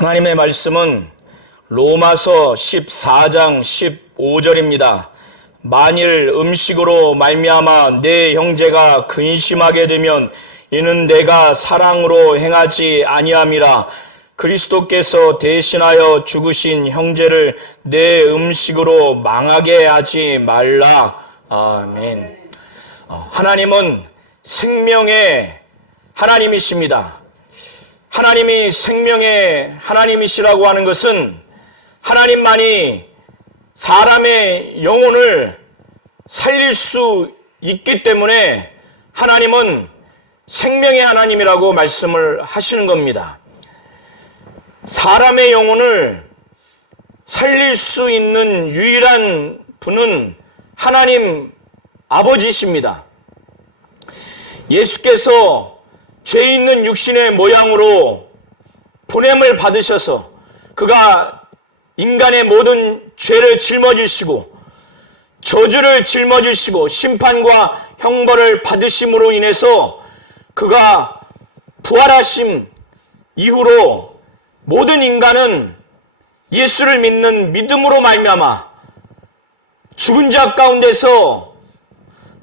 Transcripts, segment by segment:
하나님의 말씀은 로마서 14장 15절입니다. 만일 음식으로 말미암아 내 형제가 근심하게 되면 이는 내가 사랑으로 행하지 아니함이라. 그리스도께서 대신하여 죽으신 형제를 내 음식으로 망하게 하지 말라. 아멘. 하나님은 생명의 하나님이십니다. 하나님이 생명의 하나님이시라고 하는 것은 하나님만이 사람의 영혼을 살릴 수 있기 때문에 하나님은 생명의 하나님이라고 말씀을 하시는 겁니다. 사람의 영혼을 살릴 수 있는 유일한 분은 하나님 아버지십니다. 예수께서 죄 있는 육신의 모양으로 보냄을 받으셔서 그가 인간의 모든 죄를 짊어지시고 저주를 짊어지시고 심판과 형벌을 받으심으로 인해서 그가 부활하심 이후로 모든 인간은 예수를 믿는 믿음으로 말미암아 죽은 자 가운데서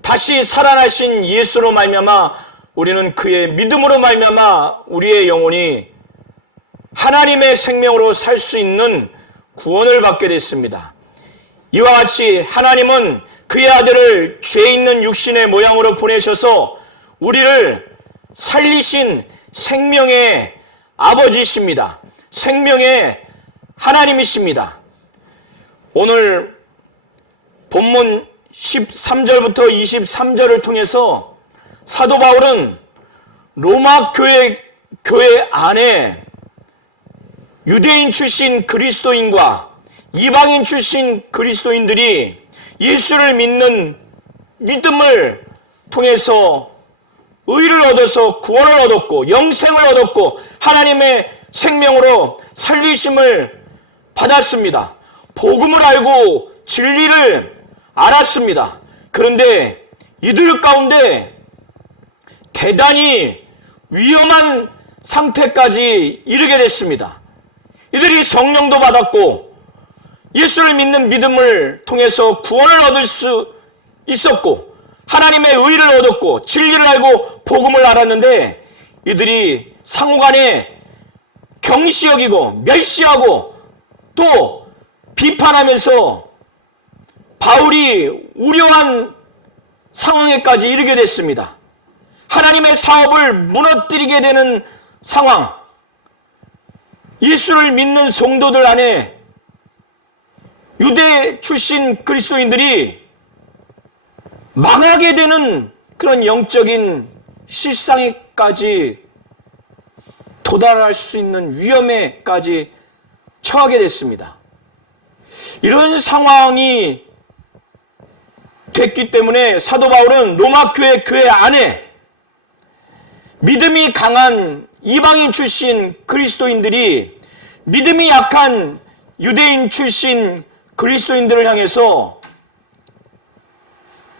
다시 살아나신 예수로 말미암아 우리는 그의 믿음으로 말미암아 우리의 영혼이 하나님의 생명으로 살 수 있는 구원을 받게 됐습니다. 이와 같이 하나님은 그의 아들을 죄 있는 육신의 모양으로 보내셔서 우리를 살리신 생명의 아버지십니다. 생명의 하나님이십니다. 오늘 본문 13절부터 23절을 통해서 사도 바울은 로마 교회 안에 유대인 출신 그리스도인과 이방인 출신 그리스도인들이 예수를 믿는 믿음을 통해서 의를 얻어서 구원을 얻었고 영생을 얻었고 하나님의 생명으로 살리심을 받았습니다. 복음을 알고 진리를 알았습니다. 그런데 이들 가운데 대단히 위험한 상태까지 이르게 됐습니다. 이들이 성령도 받았고 예수를 믿는 믿음을 통해서 구원을 얻을 수 있었고 하나님의 의를 얻었고 진리를 알고 복음을 알았는데 이들이 상호간에 경시 여기고 멸시하고 또 비판하면서 바울이 우려한 상황에까지 이르게 됐습니다. 하나님의 사업을 무너뜨리게 되는 상황, 예수를 믿는 성도들 안에 유대 출신 그리스도인들이 망하게 되는 그런 영적인 실상에까지 도달할 수 있는 위험에까지 처하게 됐습니다. 이런 상황이 됐기 때문에 사도 바울은 로마 교회 안에 믿음이 강한 이방인 출신 그리스도인들이 믿음이 약한 유대인 출신 그리스도인들을 향해서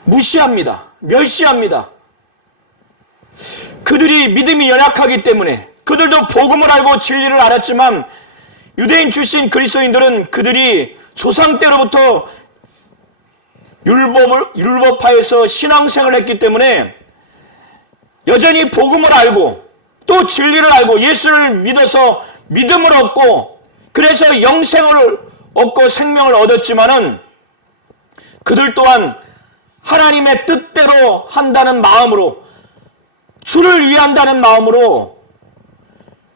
무시합니다. 멸시합니다. 그들이 믿음이 연약하기 때문에 그들도 복음을 알고 진리를 알았지만 유대인 출신 그리스도인들은 그들이 조상 때로부터 율법하에서 신앙생활을 했기 때문에 여전히 복음을 알고 또 진리를 알고 예수를 믿어서 믿음을 얻고 그래서 영생을 얻고 생명을 얻었지만은 그들 또한 하나님의 뜻대로 한다는 마음으로 주를 위한다는 마음으로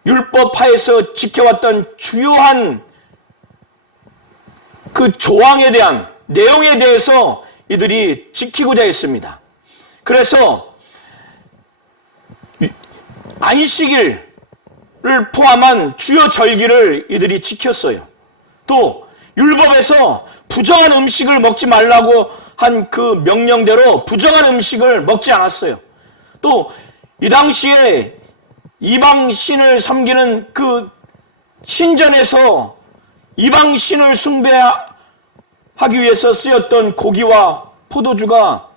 율법하에서 지켜왔던 주요한 그 조항에 대한 내용에 대해서 이들이 지키고자 했습니다. 그래서 안식일을 포함한 주요 절기를 이들이 지켰어요. 또 율법에서 부정한 음식을 먹지 말라고 한 그 명령대로 부정한 음식을 먹지 않았어요. 또 이 당시에 이방신을 섬기는 그 신전에서 이방신을 숭배하기 위해서 쓰였던 고기와 포도주가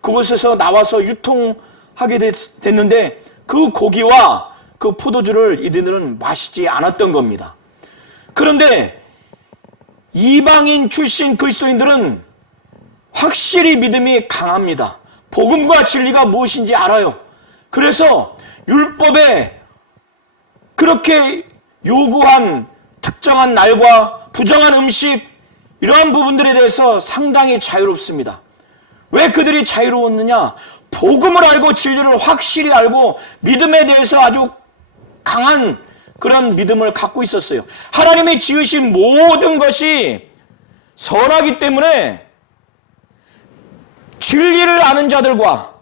그곳에서 나와서 유통하게 됐는데 그 고기와 그 포도주를 이들은 마시지 않았던 겁니다. 그런데 이방인 출신 그리스도인들은 확실히 믿음이 강합니다. 복음과 진리가 무엇인지 알아요. 그래서 율법에 그렇게 요구한 특정한 날과 부정한 음식, 이러한 부분들에 대해서 상당히 자유롭습니다. 왜 그들이 자유로웠느냐? 복음을 알고 진리를 확실히 알고 믿음에 대해서 아주 강한 그런 믿음을 갖고 있었어요. 하나님이 지으신 모든 것이 선하기 때문에 진리를 아는 자들과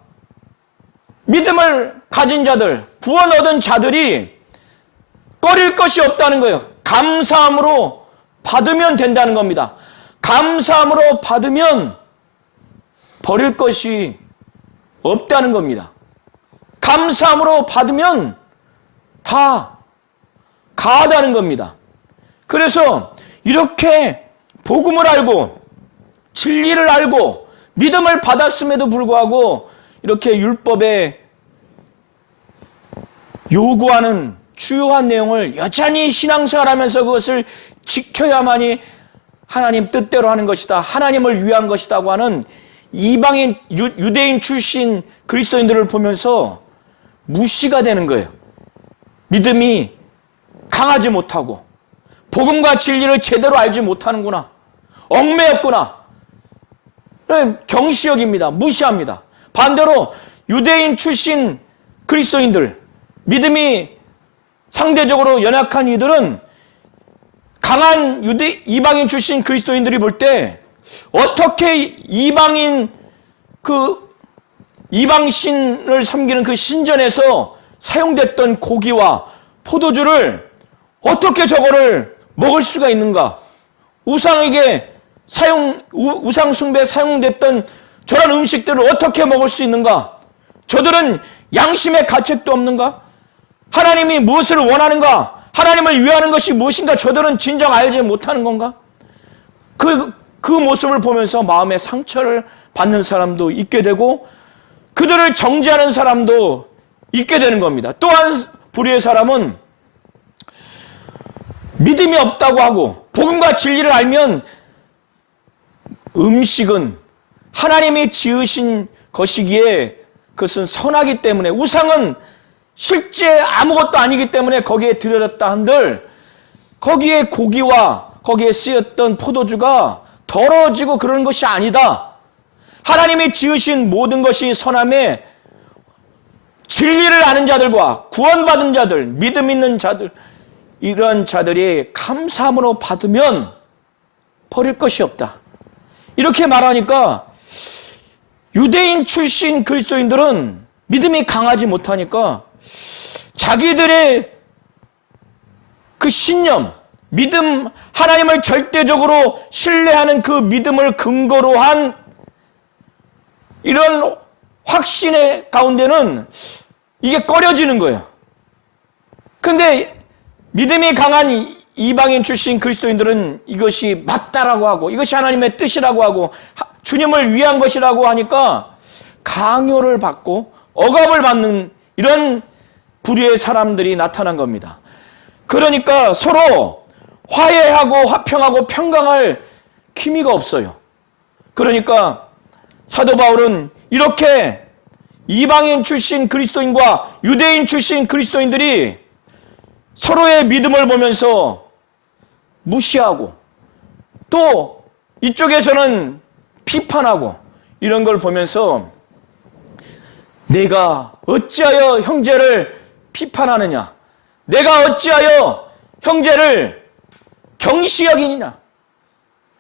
믿음을 가진 자들, 구원 얻은 자들이 꺼릴 것이 없다는 거예요. 감사함으로 받으면 된다는 겁니다. 감사함으로 받으면 버릴 것이 없다는 겁니다. 감사함으로 받으면 다 가하다는 겁니다. 그래서 이렇게 복음을 알고 진리를 알고 믿음을 받았음에도 불구하고 이렇게 율법에 요구하는 주요한 내용을 여전히 신앙생활하면서 그것을 지켜야만이 하나님 뜻대로 하는 것이다, 하나님을 위한 것이다고 하는 이방인 유대인 출신 그리스도인들을 보면서 무시가 되는 거예요. 믿음이 강하지 못하고 복음과 진리를 제대로 알지 못하는구나, 얽매였구나, 경시여깁니다. 무시합니다. 반대로 유대인 출신 그리스도인들, 믿음이 상대적으로 연약한 이들은 강한 이방인 출신 그리스도인들이 볼 때 어떻게 이방신을 섬기는 그 신전에서 사용됐던 고기와 포도주를 어떻게 저거를 먹을 수가 있는가? 우상 숭배에 사용됐던 저런 음식들을 어떻게 먹을 수 있는가? 저들은 양심의 가책도 없는가? 하나님이 무엇을 원하는가? 하나님을 위하는 것이 무엇인가? 저들은 진정 알지 못하는 건가? 그 모습을 보면서 마음에 상처를 받는 사람도 있게 되고 그들을 정죄하는 사람도 있게 되는 겁니다. 또한 불의의 사람은 믿음이 없다고 하고 복음과 진리를 알면 음식은 하나님이 지으신 것이기에 그것은 선하기 때문에, 우상은 실제 아무것도 아니기 때문에 거기에 들여졌다 한들 거기에 고기와 거기에 쓰였던 포도주가 더러워지고 그러는 것이 아니다. 하나님이 지으신 모든 것이 선함에 진리를 아는 자들과 구원받은 자들, 믿음 있는 자들, 이런 자들이 감사함으로 받으면 버릴 것이 없다. 이렇게 말하니까 유대인 출신 그리스도인들은 믿음이 강하지 못하니까 자기들의 그 신념, 믿음, 하나님을 절대적으로 신뢰하는 그 믿음을 근거로 한 이런 확신의 가운데는 이게 꺼려지는 거예요. 그런데 믿음이 강한 이방인 출신 그리스도인들은 이것이 맞다라고 하고 이것이 하나님의 뜻이라고 하고 주님을 위한 것이라고 하니까 강요를 받고 억압을 받는 이런 불의의 사람들이 나타난 겁니다. 그러니까 서로 화해하고 화평하고 평강할 기미가 없어요. 그러니까 사도 바울은 이렇게 이방인 출신 그리스도인과 유대인 출신 그리스도인들이 서로의 믿음을 보면서 무시하고 또 이쪽에서는 비판하고 이런 걸 보면서 내가 어찌하여 형제를 비판하느냐, 내가 어찌하여 형제를 경시여기느냐,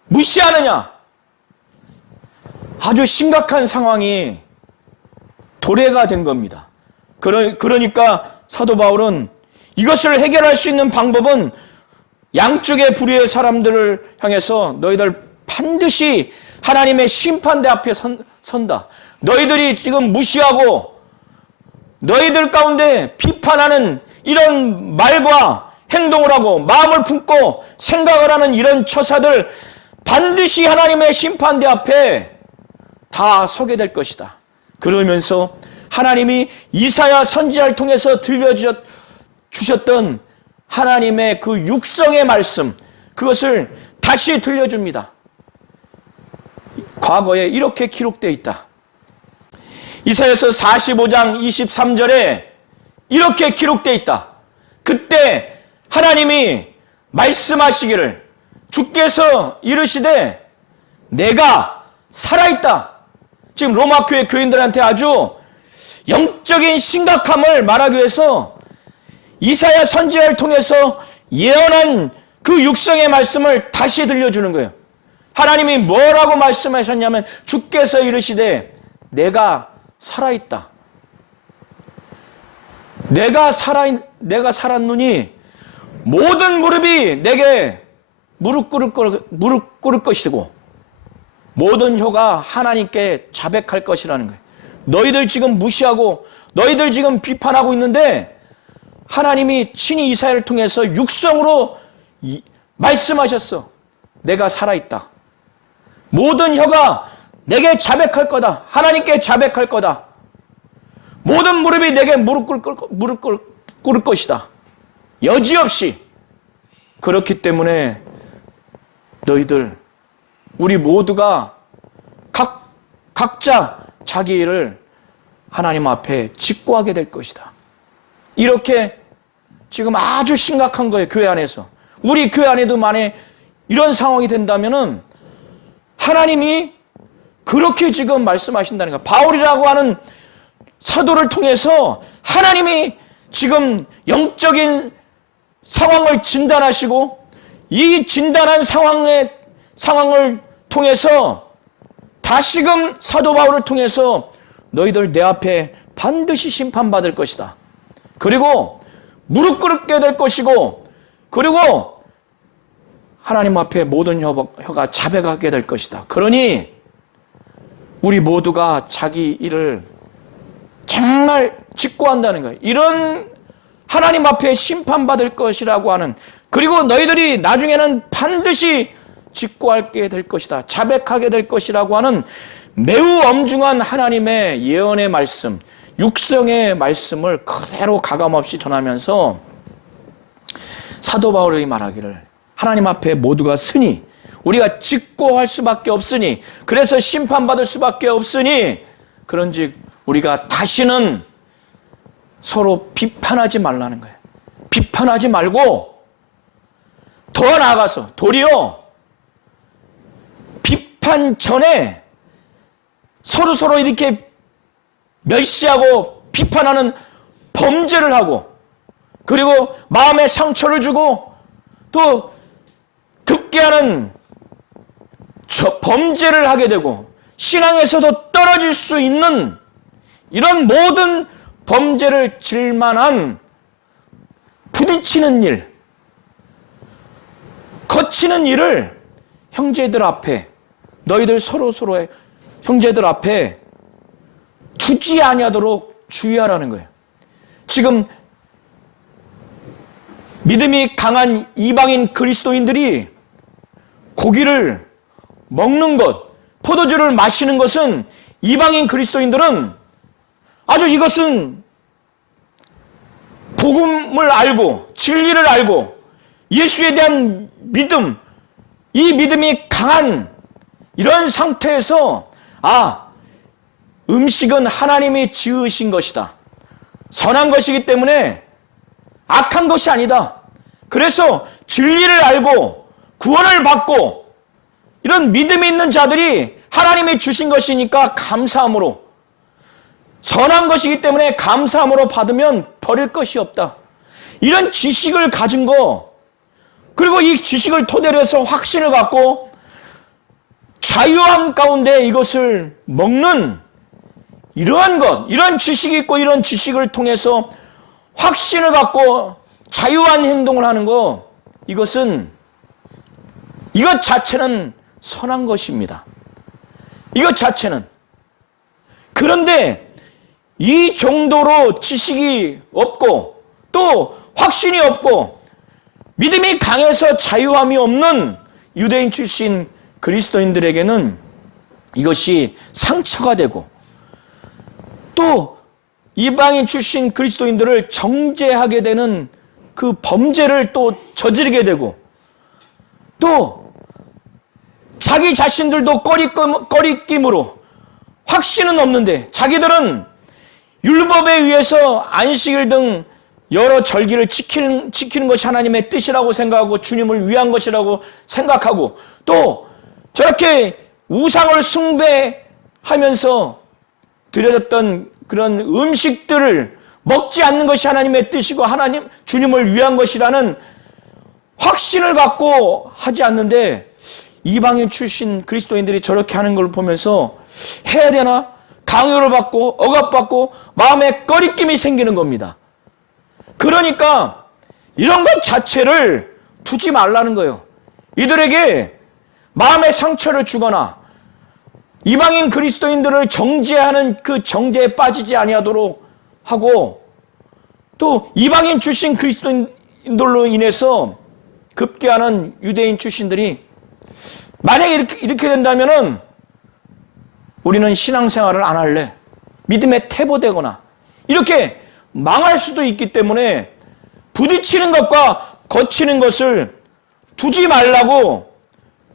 무시하느냐, 아주 심각한 상황이 도래가 된 겁니다. 그러니까 사도 바울은 이것을 해결할 수 있는 방법은 양쪽의 불의의 사람들을 향해서 너희들 반드시 하나님의 심판대 앞에 선다. 너희들이 지금 무시하고 너희들 가운데 비판하는 이런 말과 행동을 하고 마음을 품고 생각을 하는 이런 처사들 반드시 하나님의 심판대 앞에 다 서게 될 것이다. 그러면서 하나님이 이사야 선지자를 통해서 들려주셨던 하나님의 그 육성의 말씀, 그것을 다시 들려줍니다. 과거에 이렇게 기록되어 있다. 이사야서 45장 23절에 이렇게 기록되어 있다. 그때 하나님이 말씀하시기를, 주께서 이르시되 내가 살아있다. 지금 로마 교회 교인들한테 아주 영적인 심각함을 말하기 위해서 이사야 선지자를 통해서 예언한 그 육성의 말씀을 다시 들려주는 거예요. 하나님이 뭐라고 말씀하셨냐면 주께서 이르시되 내가 살아있다. 내가 살았노니 모든 무릎이 내게 무릎 꿇을 것이고 모든 혀가 하나님께 자백할 것이라는 거예요. 너희들 지금 무시하고 너희들 지금 비판하고 있는데 하나님이 친히 이사야를 통해서 육성으로 말씀하셨어. 내가 살아있다. 모든 혀가 내게 자백할 거다. 하나님께 자백할 거다. 모든 무릎이 내게 무릎 꿇을 것이다. 여지없이. 그렇기 때문에 너희들, 우리 모두가 각자 자기 일을 하나님 앞에 직고하게 될 것이다. 이렇게 지금 아주 심각한 거예요. 교회 안에서. 우리 교회 안에도 만에 이런 상황이 된다면은 하나님이 그렇게 지금 말씀하신다는 거예요. 바울이라고 하는 사도를 통해서 하나님이 지금 영적인 상황을 진단하시고 이 진단한 상황을 통해서 다시금 사도 바울을 통해서 너희들 내 앞에 반드시 심판받을 것이다. 그리고 무릎 꿇게 될 것이고 그리고 하나님 앞에 모든 혀가 자백하게 될 것이다. 그러니 우리 모두가 자기 일을 정말 직고한다는 거예요. 이런 하나님 앞에 심판받을 것이라고 하는, 그리고 너희들이 나중에는 반드시 직고하게 될 것이다. 자백하게 될 것이라고 하는 매우 엄중한 하나님의 예언의 말씀, 육성의 말씀을 그대로 가감없이 전하면서 사도 바울이 말하기를 하나님 앞에 모두가 쓰니 우리가 직고할 수밖에 없으니, 그래서 심판받을 수밖에 없으니 그런즉 우리가 다시는 서로 비판하지 말라는 거예요. 비판하지 말고 더 나아가서 도리어 비판 전에 서로 이렇게 멸시하고 비판하는 범죄를 하고, 그리고 마음에 상처를 주고 또 급기야는 범죄를 하게 되고 신앙에서도 떨어질 수 있는 이런 모든 범죄를 질만한 부딪히는 일, 거치는 일을 형제들 앞에, 너희들 서로의 형제들 앞에 두지 아니하도록 주의하라는 거예요. 지금 믿음이 강한 이방인 그리스도인들이 고기를 먹는 것, 포도주를 마시는 것은 이방인 그리스도인들은 아주 이것은 복음을 알고 진리를 알고 예수에 대한 믿음, 이 믿음이 강한 이런 상태에서 음식은 하나님이 지으신 것이다. 선한 것이기 때문에 악한 것이 아니다. 그래서 진리를 알고 구원을 받고 이런 믿음이 있는 자들이 하나님이 주신 것이니까 감사함으로, 선한 것이기 때문에 감사함으로 받으면 버릴 것이 없다. 이런 지식을 가진 거, 그리고 이 지식을 토대로 해서 확신을 갖고 자유함 가운데 이것을 먹는 이러한 것, 이런 지식이 있고 이런 지식을 통해서 확신을 갖고 자유한 행동을 하는 거, 이것 자체는 선한 것입니다. 이것 자체는. 그런데 이 정도로 지식이 없고 또 확신이 없고 믿음이 강해서 자유함이 없는 유대인 출신 그리스도인들에게는 이것이 상처가 되고, 또 이방인 출신 그리스도인들을 정죄하게 되는 그 범죄를 또 저지르게 되고, 또 자기 자신들도 꺼리낌으로 확신은 없는데 자기들은 율법에 의해서 안식일 등 여러 절기를 지키는 것이 하나님의 뜻이라고 생각하고 주님을 위한 것이라고 생각하고, 또 저렇게 우상을 숭배하면서 드려졌던 그런 음식들을 먹지 않는 것이 하나님의 뜻이고 주님을 위한 것이라는 확신을 갖고 하지 않는데, 이방인 출신 그리스도인들이 저렇게 하는 걸 보면서 해야 되나? 강요를 받고 억압받고 마음에 꺼리낌이 생기는 겁니다. 그러니까 이런 것 자체를 두지 말라는 거예요. 이들에게 마음의 상처를 주거나 이방인 그리스도인들을 정죄하는 그 정죄에 빠지지 아니하도록 하고, 또 이방인 출신 그리스도인들로 인해서 급기야는 유대인 출신들이 만약에 이렇게 된다면은 우리는 신앙생활을 안 할래, 믿음에 퇴보되거나 이렇게 망할 수도 있기 때문에 부딪히는 것과 거치는 것을 두지 말라고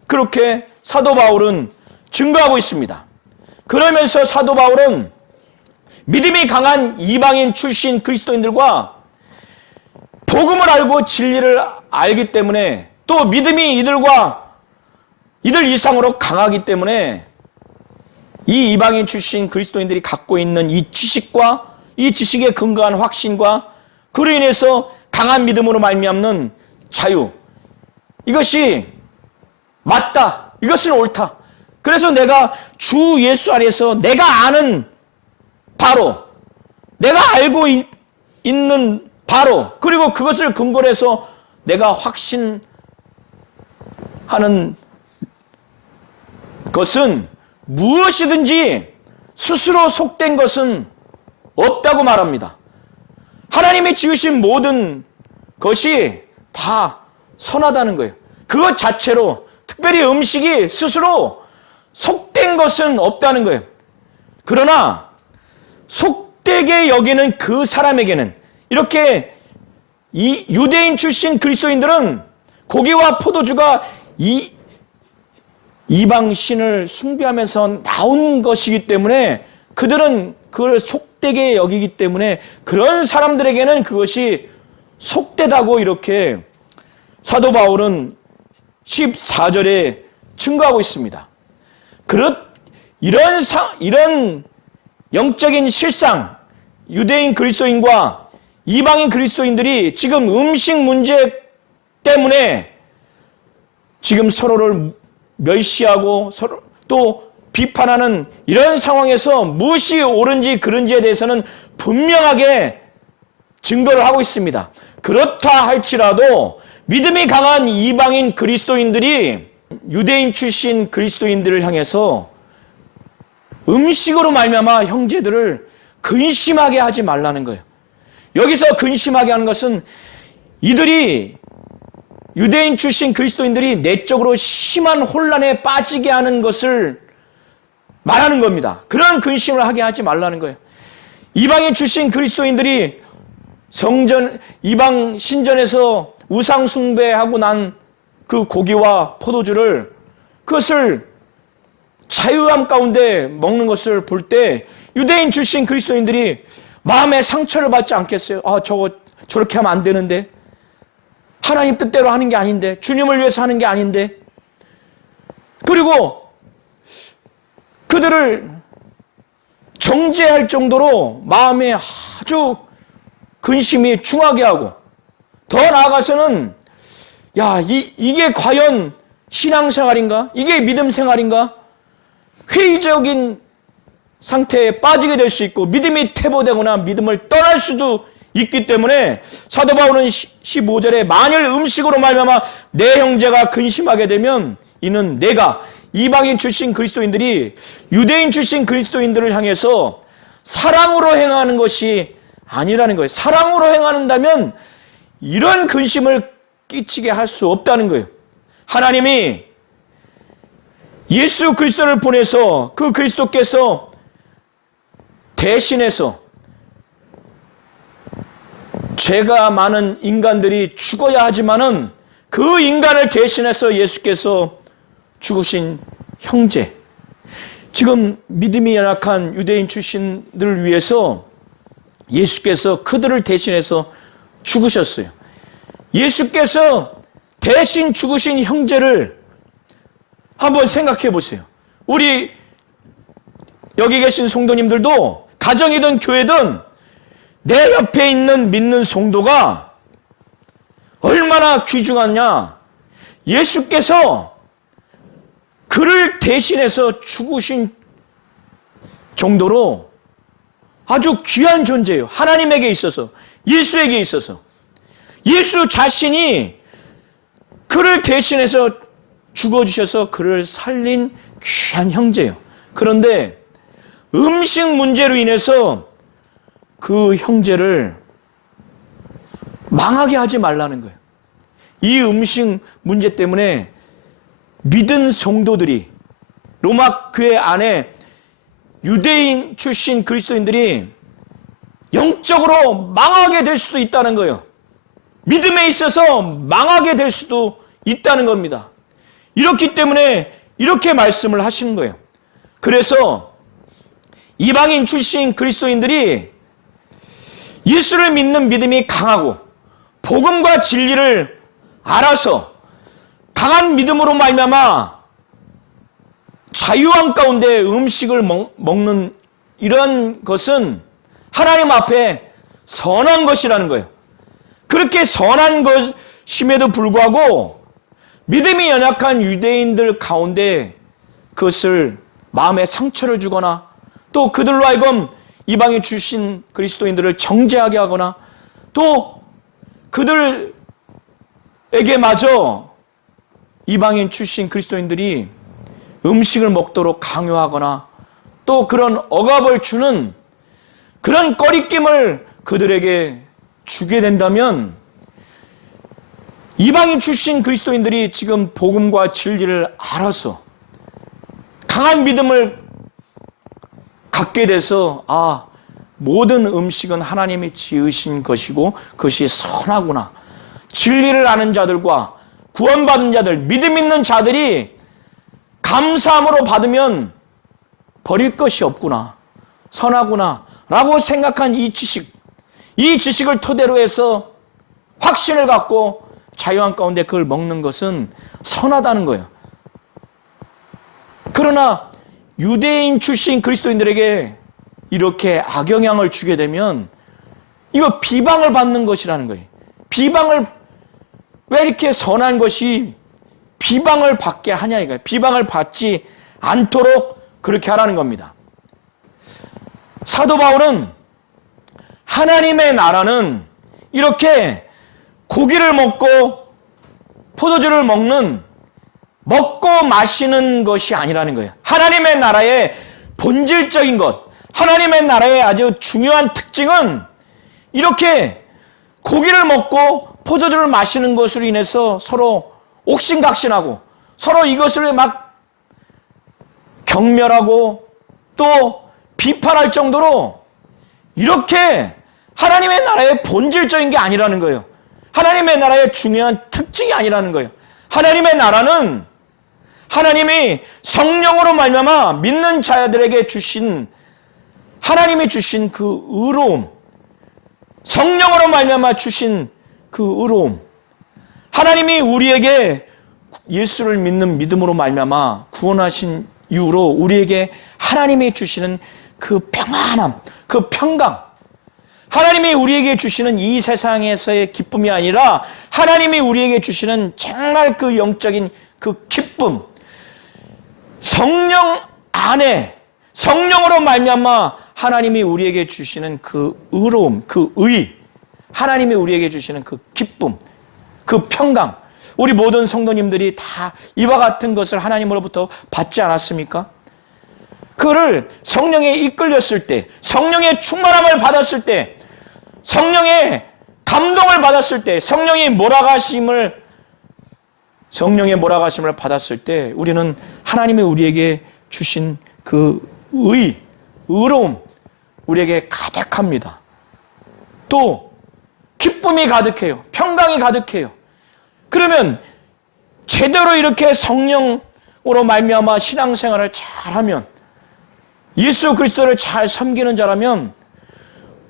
그렇게 사도 바울은 증거하고 있습니다. 그러면서 사도 바울은 믿음이 강한 이방인 출신 그리스도인들과 복음을 알고 진리를 알기 때문에, 또 믿음이 이들 이상으로 강하기 때문에 이 이방인 출신 그리스도인들이 갖고 있는 이 지식과 이 지식에 근거한 확신과 그로 인해서 강한 믿음으로 말미암는 자유, 이것이 맞다, 이것은 옳다. 그래서 내가 주 예수 안에서 내가 아는 바로, 내가 알고 있는 바로, 그리고 그것을 근거로 해서 내가 확신하는 것은 무엇이든지 스스로 속된 것은 없다고 말합니다. 하나님이 지으신 모든 것이 다 선하다는 거예요. 그것 자체로, 특별히 음식이 스스로 속된 것은 없다는 거예요. 그러나 속되게 여기는 그 사람에게는, 이렇게 이 유대인 출신 그리스도인들은 고기와 포도주가 이방 신을 숭배하면서 나온 것이기 때문에 그들은 그걸 속되게 여기기 때문에 그런 사람들에게는 그것이 속되다고 이렇게 사도 바울은 14절에 증거하고 있습니다. 이런 영적인 실상, 유대인 그리스도인과 이방인 그리스도인들이 지금 음식 문제 때문에 지금 서로를 멸시하고 서로 또 비판하는 이런 상황에서 무엇이 옳은지 그른지에 대해서는 분명하게 증거를 하고 있습니다. 그렇다 할지라도 믿음이 강한 이방인 그리스도인들이 유대인 출신 그리스도인들을 향해서 음식으로 말미암아 형제들을 근심하게 하지 말라는 거예요. 여기서 근심하게 하는 것은 이들이, 유대인 출신 그리스도인들이 내적으로 심한 혼란에 빠지게 하는 것을 말하는 겁니다. 그런 근심을 하게 하지 말라는 거예요. 이방인 출신 그리스도인들이 이방 신전에서 우상 숭배하고 난 그 고기와 포도주를, 그것을 자유함 가운데 먹는 것을 볼 때 유대인 출신 그리스도인들이 마음에 상처를 받지 않겠어요? 저렇게 하면 안 되는데, 하나님 뜻대로 하는 게 아닌데, 주님을 위해서 하는 게 아닌데, 그리고 그들을 정죄할 정도로 마음에 아주 근심이 중하게 하고, 더 나아가서는 이게 과연 신앙생활인가? 이게 믿음 생활인가? 회의적인 상태에 빠지게 될 수 있고 믿음이 퇴보되거나 믿음을 떠날 수도 있기 때문에 사도 바울은 15절에 만일 음식으로 말미암아 내 형제가 근심하게 되면 이는 내가 이방인 출신 그리스도인들이 유대인 출신 그리스도인들을 향해서 사랑으로 행하는 것이 아니라는 거예요. 사랑으로 행한다면 이런 근심을 끼치게 할 수 없다는 거예요. 하나님이 예수 그리스도를 보내서 그 그리스도께서 대신해서 죄가 많은 인간들이 죽어야 하지만은 그 인간을 대신해서 예수께서 죽으신 형제, 지금 믿음이 연약한 유대인 출신들을 위해서 예수께서 그들을 대신해서 죽으셨어요. 예수께서 대신 죽으신 형제를 한번 생각해 보세요. 우리 여기 계신 성도님들도 가정이든 교회든 내 옆에 있는 믿는 성도가 얼마나 귀중하냐. 예수께서 그를 대신해서 죽으신 정도로 아주 귀한 존재예요. 하나님에게 있어서, 예수에게 있어서. 예수 자신이 그를 대신해서 죽어주셔서 그를 살린 귀한 형제예요. 그런데 음식 문제로 인해서 그 형제를 망하게 하지 말라는 거예요. 이 음식 문제 때문에 믿은 성도들이, 로마 교회 안에 유대인 출신 그리스도인들이 영적으로 망하게 될 수도 있다는 거예요. 믿음에 있어서 망하게 될 수도 있다는 겁니다. 이렇기 때문에 이렇게 말씀을 하시는 거예요. 그래서 이방인 출신 그리스도인들이 예수를 믿는 믿음이 강하고 복음과 진리를 알아서 강한 믿음으로 말미암아 자유함 가운데 음식을 먹는 이런 것은 하나님 앞에 선한 것이라는 거예요. 그렇게 선한 것임에도 불구하고 믿음이 연약한 유대인들 가운데 그것을 마음에 상처를 주거나 또 그들로 하여금 이방인 출신 그리스도인들을 정죄하게 하거나 또 그들에게 마저 이방인 출신 그리스도인들이 음식을 먹도록 강요하거나 또 그런 억압을 주는 그런 꺼리낌을 그들에게 주게 된다면 이방인 출신 그리스도인들이 지금 복음과 진리를 알아서 강한 믿음을 갖게 돼서 모든 음식은 하나님이 지으신 것이고 그것이 선하구나. 진리를 아는 자들과 구원받은 자들, 믿음 있는 자들이 감사함으로 받으면 버릴 것이 없구나. 선하구나. 라고 생각한 이 지식을 토대로 해서 확신을 갖고 자유함 가운데 그걸 먹는 것은 선하다는 거예요. 그러나 유대인 출신 그리스도인들에게 이렇게 악영향을 주게 되면 이거 비방을 받는 것이라는 거예요. 비방을 왜 이렇게 선한 것이 비방을 받게 하냐 이거예요. 비방을 받지 않도록 그렇게 하라는 겁니다. 사도 바울은 하나님의 나라는 이렇게 고기를 먹고 포도주를 먹고 마시는 것이 아니라는 거예요. 하나님의 나라의 본질적인 것, 하나님의 나라의 아주 중요한 특징은 이렇게 고기를 먹고 포도주를 마시는 것으로 인해서 서로 옥신각신하고 서로 이것을 막 경멸하고 또 비판할 정도로 이렇게 하나님의 나라의 본질적인 게 아니라는 거예요. 하나님의 나라의 중요한 특징이 아니라는 거예요. 하나님의 나라는 하나님이 성령으로 말미암아 믿는 자들에게 주신 하나님이 주신 그 의로움, 성령으로 말미암아 주신 그 의로움, 하나님이 우리에게 예수를 믿는 믿음으로 말미암아 구원하신 이후로 우리에게 하나님이 주시는 그 평안함, 그 평강, 하나님이 우리에게 주시는 이 세상에서의 기쁨이 아니라 하나님이 우리에게 주시는 정말 그 영적인 그 기쁨, 성령 안에 성령으로 말미암아 하나님이 우리에게 주시는 그 의로움, 그 의, 하나님이 우리에게 주시는 그 기쁨, 그 평강, 우리 모든 성도님들이 다 이와 같은 것을 하나님으로부터 받지 않았습니까? 그를 성령에 이끌렸을 때, 성령의 충만함을 받았을 때, 성령의 감동을 받았을 때, 성령의 몰아가심을 받았을 때 우리는 하나님이 우리에게 주신 그 의로움 우리에게 가득합니다. 또 기쁨이 가득해요. 평강이 가득해요. 그러면 제대로 이렇게 성령으로 말미암아 신앙생활을 잘하면, 예수 그리스도를 잘 섬기는 자라면,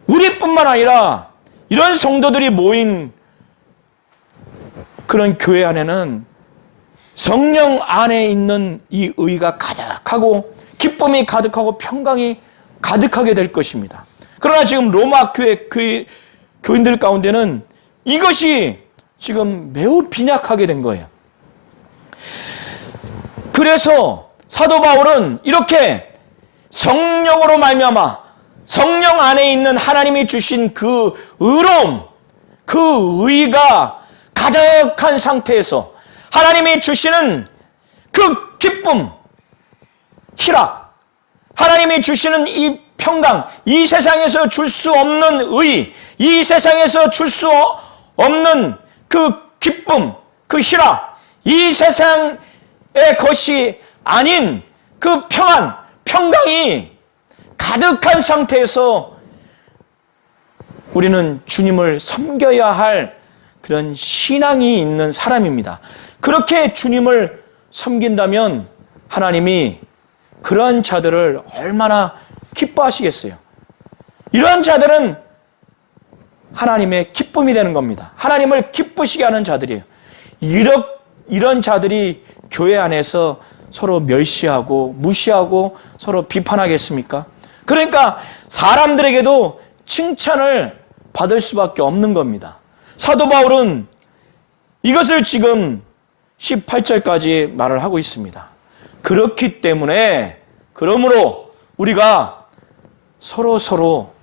우리뿐만 아니라 이런 성도들이 모인 그런 교회 안에는 성령 안에 있는 이 의가 가득하고 기쁨이 가득하고 평강이 가득하게 될 것입니다. 그러나 지금 로마 교인들 가운데는 이것이 지금 매우 빈약하게 된 거예요. 그래서 사도 바울은 이렇게 성령으로 말미암아 성령 안에 있는 하나님이 주신 그 의로움, 그 의가 가득한 상태에서 하나님이 주시는 그 기쁨, 희락, 하나님이 주시는 이 평강, 이 세상에서 줄 수 없는 의, 이 세상에서 줄 수 없는 그 기쁨, 그 희락, 이 세상의 것이 아닌 그 평안, 평강이 가득한 상태에서 우리는 주님을 섬겨야 할 그런 신앙이 있는 사람입니다. 그렇게 주님을 섬긴다면 하나님이 그런 자들을 얼마나 기뻐하시겠어요. 이런 자들은 하나님의 기쁨이 되는 겁니다. 하나님을 기쁘시게 하는 자들이에요. 이런 자들이 교회 안에서 서로 멸시하고 무시하고 서로 비판하겠습니까? 그러니까 사람들에게도 칭찬을 받을 수밖에 없는 겁니다. 사도 바울은 이것을 지금 18절까지 말을 하고 있습니다. 그렇기 때문에, 그러므로 우리가 서로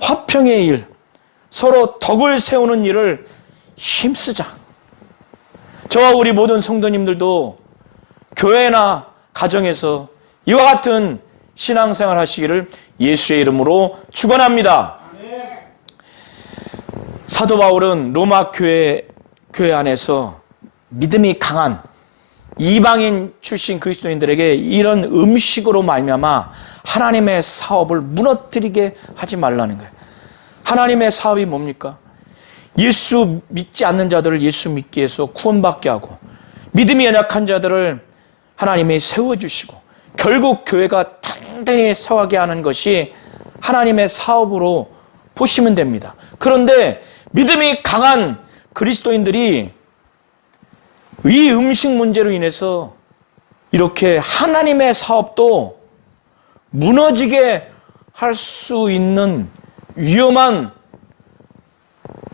화평의 일, 서로 덕을 세우는 일을 힘쓰자. 저와 우리 모든 성도님들도 교회나 가정에서 이와 같은 신앙생활 하시기를 예수의 이름으로 축원합니다. 사도 바울은 로마 교회 안에서 믿음이 강한 이방인 출신 그리스도인들에게 이런 음식으로 말미암아 하나님의 사업을 무너뜨리게 하지 말라는 거예요. 하나님의 사업이 뭡니까? 예수 믿지 않는 자들을 예수 믿게 해서 구원받게 하고, 믿음이 연약한 자들을 하나님이 세워주시고, 결국 교회가 단단히 서가게 하는 것이 하나님의 사업으로 보시면 됩니다. 그런데 믿음이 강한 그리스도인들이 이 음식 문제로 인해서 이렇게 하나님의 사업도 무너지게 할 수 있는 위험한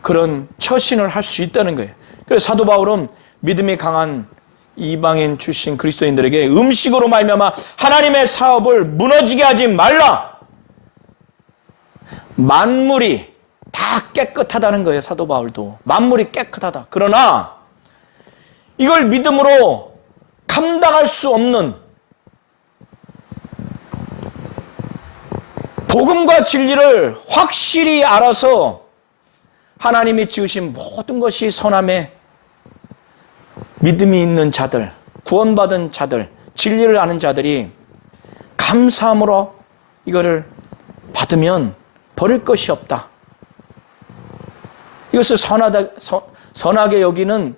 그런 처신을 할 수 있다는 거예요. 그래서 사도 바울은 믿음이 강한 이방인 출신 그리스도인들에게 음식으로 말미암아 하나님의 사업을 무너지게 하지 말라. 만물이 다 깨끗하다는 거예요. 사도 바울도 만물이 깨끗하다. 그러나 이걸 믿음으로 감당할 수 없는, 복음과 진리를 확실히 알아서 하나님이 지으신 모든 것이 선함에 믿음이 있는 자들, 구원받은 자들, 진리를 아는 자들이 감사함으로 이거를 받으면 버릴 것이 없다. 이것을 선하게 여기는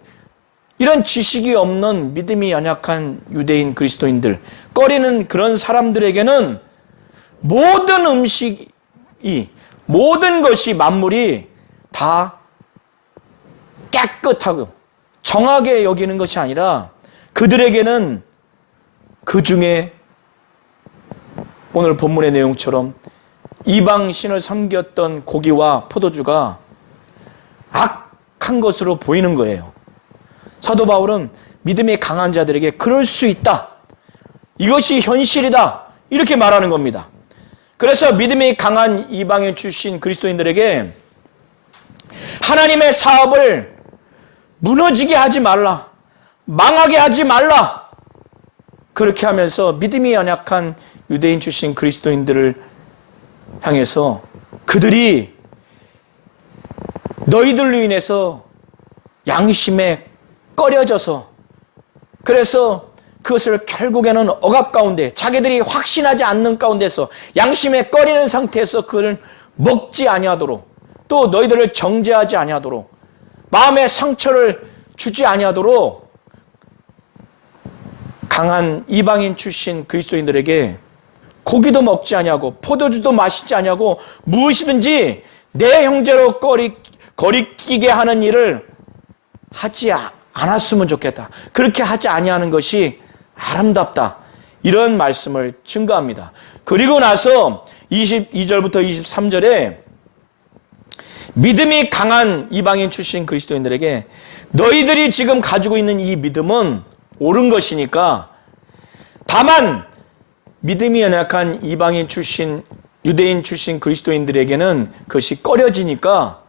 이런 지식이 없는 믿음이 연약한 유대인 그리스도인들, 꺼리는 그런 사람들에게는 모든 음식이, 모든 것이, 만물이 다 깨끗하고 정하게 여기는 것이 아니라 그들에게는 그 중에 오늘 본문의 내용처럼 이방 신을 섬겼던 고기와 포도주가 악한 것으로 보이는 거예요. 사도 바울은 믿음이 강한 자들에게 그럴 수 있다, 이것이 현실이다, 이렇게 말하는 겁니다. 그래서 믿음이 강한 이방인 출신 그리스도인들에게 하나님의 사업을 무너지게 하지 말라, 망하게 하지 말라, 그렇게 하면서 믿음이 연약한 유대인 출신 그리스도인들을 향해서 그들이 너희들로 인해서 양심에 꺼려져서, 그래서 그것을 결국에는 억압 가운데, 자기들이 확신하지 않는 가운데서 양심에 꺼리는 상태에서 그를 먹지 아니하도록 또 너희들을 정죄하지 아니하도록, 마음에 상처를 주지 아니하도록 강한 이방인 출신 그리스도인들에게 고기도 먹지 아니하고 포도주도 마시지 아니하고 무엇이든지 내 형제로 거리끼게 하는 일을 하지 않았으면 좋겠다. 그렇게 하지 아니하는 것이 아름답다. 이런 말씀을 증거합니다. 그리고 나서 22절부터 23절에 믿음이 강한 이방인 출신 그리스도인들에게 너희들이 지금 가지고 있는 이 믿음은 옳은 것이니까, 다만 믿음이 연약한 이방인 출신, 유대인 출신 그리스도인들에게는 그것이 꺼려지니까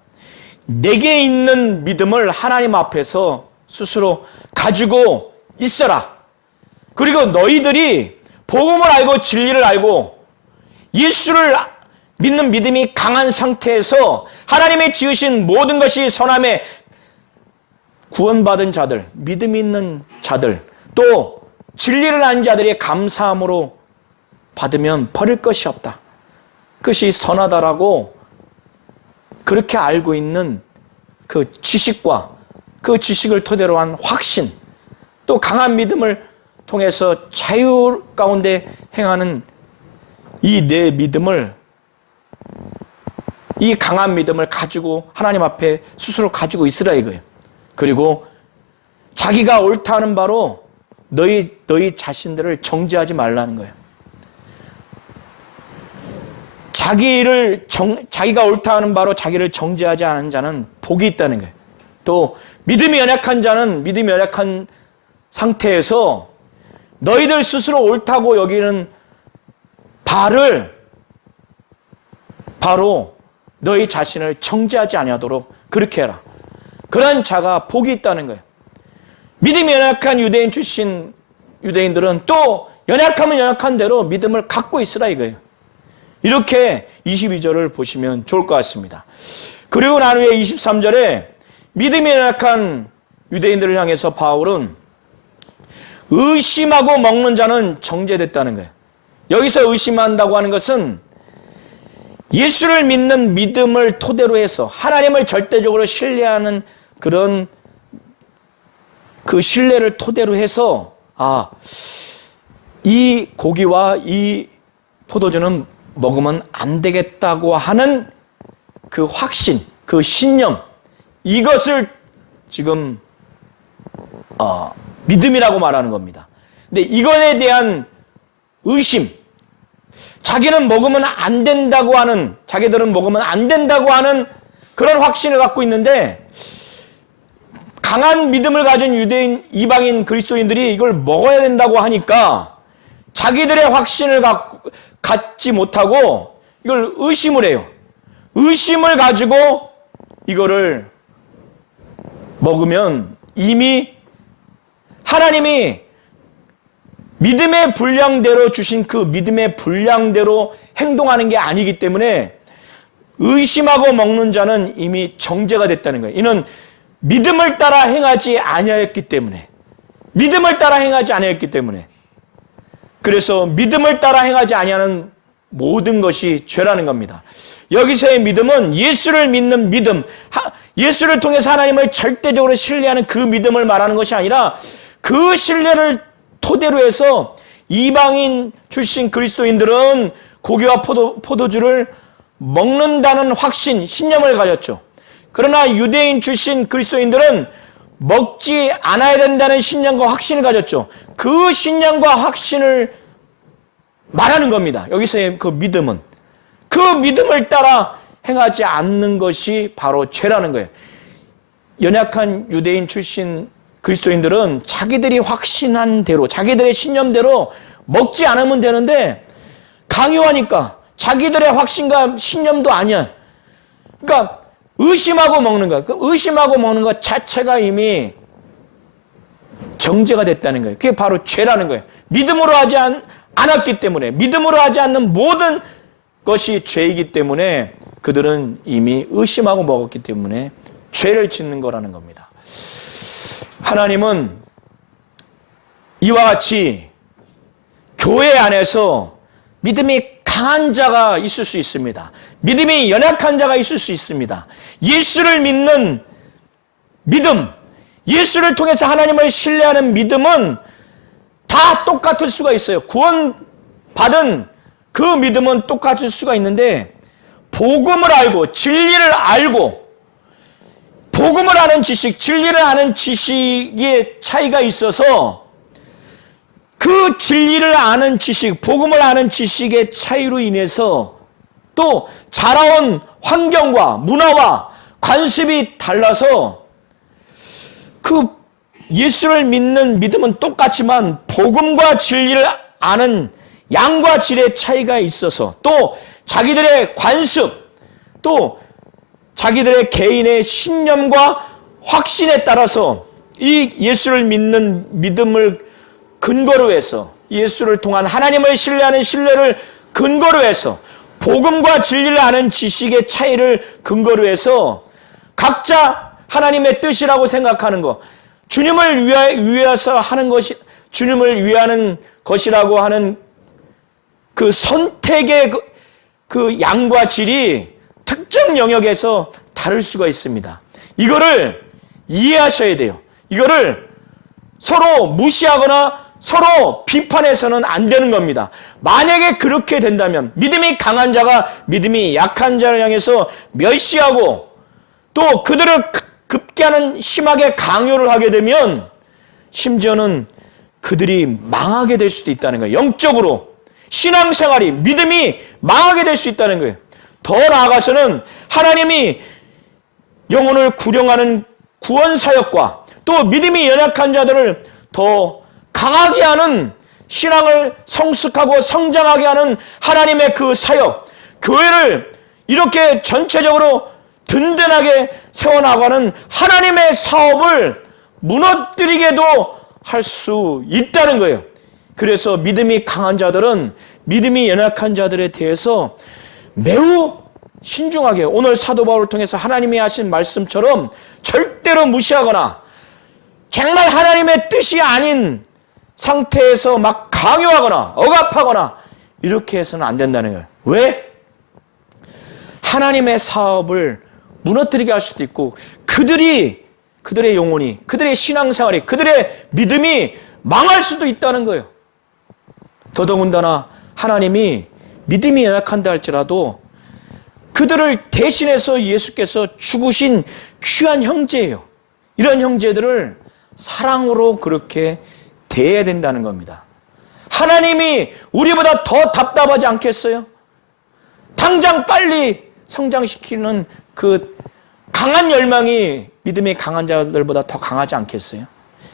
내게 있는 믿음을 하나님 앞에서 스스로 가지고 있어라. 그리고 너희들이 복음을 알고 진리를 알고 예수를 믿는 믿음이 강한 상태에서 하나님의 지으신 모든 것이 선함에 구원받은 자들, 믿음이 있는 자들, 또 진리를 아는 자들이 감사함으로 받으면 버릴 것이 없다. 그것이 선하다라고 그렇게 알고 있는 그 지식과 그 지식을 토대로 한 확신, 또 강한 믿음을 통해서 자유 가운데 행하는 이 내 믿음을, 이 강한 믿음을 가지고 하나님 앞에 스스로 가지고 있으라 이거예요. 그리고 자기가 옳다 하는 바로 너희 자신들을 정죄하지 말라는 거예요. 자기가 옳다 하는 바로 자기를 정죄하지 않은 자는 복이 있다는 거예요. 또 믿음이 연약한 자는 믿음이 연약한 상태에서 너희들 스스로 옳다고 여기는 바를 바로 너희 자신을 정죄하지 아니하도록 그렇게 해라. 그런 자가 복이 있다는 거예요. 믿음이 연약한 유대인 출신 유대인들은 또 연약하면 연약한 대로 믿음을 갖고 있으라 이거예요. 이렇게 22절을 보시면 좋을 것 같습니다. 그리고 난 후에 23절에 믿음이 연약한 유대인들을 향해서 바울은 의심하고 먹는 자는 정죄됐다는 거예요. 여기서 의심한다고 하는 것은 예수를 믿는 믿음을 토대로 해서 하나님을 절대적으로 신뢰하는 그런 그 신뢰를 토대로 해서 이 고기와 이 포도주는 먹으면 안 되겠다고 하는 그 확신, 그 신념, 이것을 지금 믿음이라고 말하는 겁니다. 근데 이것에 대한 의심, 자기는 먹으면 안 된다고 하는, 자기들은 먹으면 안 된다고 하는 그런 확신을 갖고 있는데, 강한 믿음을 가진 유대인, 이방인 그리스도인들이 이걸 먹어야 된다고 하니까 자기들의 확신을 갖지 못하고 이걸 의심을 해요. 의심을 가지고 이거를 먹으면 이미 하나님이 믿음의 분량대로 주신 그 믿음의 분량대로 행동하는 게 아니기 때문에 의심하고 먹는 자는 이미 정죄가 됐다는 거예요. 이는 믿음을 따라 행하지 아니하였기 때문에, 믿음을 따라 행하지 아니하였기 때문에, 그래서 믿음을 따라 행하지 아니하는 모든 것이 죄라는 겁니다. 여기서의 믿음은 예수를 믿는 믿음, 예수를 통해서 하나님을 절대적으로 신뢰하는 그 믿음을 말하는 것이 아니라 그 신뢰를 토대로 해서 이방인 출신 그리스도인들은 고기와 포도주를 먹는다는 확신, 신념을 가졌죠. 그러나 유대인 출신 그리스도인들은 먹지 않아야 된다는 신념과 확신을 가졌죠. 그 신념과 확신을 말하는 겁니다. 여기서의 그 믿음은. 그 믿음을 따라 행하지 않는 것이 바로 죄라는 거예요. 연약한 유대인 출신 그리스도인들은 자기들이 확신한 대로, 자기들의 신념대로 먹지 않으면 되는데 강요하니까 자기들의 확신과 신념도 아니야. 그러니까 의심하고 먹는 거야. 그 의심하고 먹는 것 자체가 이미 정죄가 됐다는 거예요. 그게 바로 죄라는 거예요. 믿음으로 하지 않았기 때문에, 믿음으로 하지 않는 모든 것이 죄이기 때문에 그들은 이미 의심하고 먹었기 때문에 죄를 짓는 거라는 겁니다. 하나님은 이와 같이 교회 안에서 믿음이 강한 자가 있을 수 있습니다. 믿음이 연약한 자가 있을 수 있습니다. 예수를 믿는 믿음, 예수를 통해서 하나님을 신뢰하는 믿음은 다 똑같을 수가 있어요. 구원받은 그 믿음은 똑같을 수가 있는데, 복음을 알고 진리를 알고, 복음을 아는 지식, 진리를 아는 지식의 차이가 있어서 그 진리를 아는 지식, 복음을 아는 지식의 차이로 인해서 또 자라온 환경과 문화와 관습이 달라서 그 예수를 믿는 믿음은 똑같지만 복음과 진리를 아는 양과 질의 차이가 있어서, 또 자기들의 관습, 또 자기들의 개인의 신념과 확신에 따라서 이 예수를 믿는 믿음을 근거로 해서, 예수를 통한 하나님을 신뢰하는 신뢰를 근거로 해서, 복음과 진리를 아는 지식의 차이를 근거로 해서 각자 하나님의 뜻이라고 생각하는 것, 주님을 위해서 하는 것이, 주님을 위하는 것이라고 하는 그 선택의 그 양과 질이 특정 영역에서 다를 수가 있습니다. 이거를 이해하셔야 돼요. 이거를 서로 무시하거나 서로 비판해서는 안 되는 겁니다. 만약에 그렇게 된다면 믿음이 강한 자가 믿음이 약한 자를 향해서 멸시하고 또 그들을 급기야는 심하게 강요를 하게 되면 심지어는 그들이 망하게 될 수도 있다는 거예요. 영적으로 신앙생활이, 믿음이 망하게 될 수 있다는 거예요. 더 나아가서는 하나님이 영혼을 구령하는 구원사역과 또 믿음이 연약한 자들을 더 강하게 하는, 신앙을 성숙하고 성장하게 하는 하나님의 그 사역, 교회를 이렇게 전체적으로 든든하게 세워나가는 하나님의 사업을 무너뜨리게도 할 수 있다는 거예요. 그래서 믿음이 강한 자들은 믿음이 연약한 자들에 대해서 매우 신중하게, 오늘 사도 바울을 통해서 하나님이 하신 말씀처럼 절대로 무시하거나 정말 하나님의 뜻이 아닌 상태에서 막 강요하거나 억압하거나 이렇게 해서는 안 된다는 거예요. 왜? 하나님의 사업을 무너뜨리게 할 수도 있고 그들의 영혼이, 그들의 신앙생활이, 그들의 믿음이 망할 수도 있다는 거예요. 더더군다나 하나님이 믿음이 연약한다 할지라도 그들을 대신해서 예수께서 죽으신 귀한 형제예요. 이런 형제들을 사랑으로 그렇게 대해야 된다는 겁니다. 하나님이 우리보다 더 답답하지 않겠어요? 당장 빨리 성장시키는 그 강한 열망이 믿음이 강한 자들보다 더 강하지 않겠어요?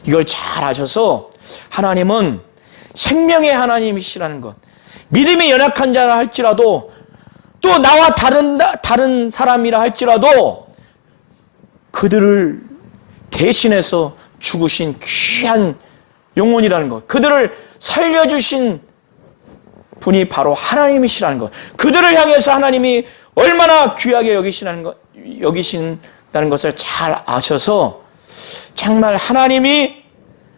이걸 잘 아셔서 하나님은 생명의 하나님이시라는 것, 믿음이 연약한 자라 할지라도 또 나와 다른 사람이라 할지라도 그들을 대신해서 죽으신 귀한 영혼이라는 것, 그들을 살려주신 분이 바로 하나님이시라는 것, 그들을 향해서 하나님이 얼마나 귀하게 여기신다는 것을 잘 아셔서 정말 하나님이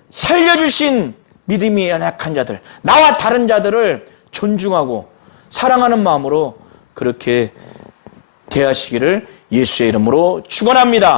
살려주신 믿음이 연약한 자들, 나와 다른 자들을 존중하고 사랑하는 마음으로 그렇게 대하시기를 예수의 이름으로 축원합니다.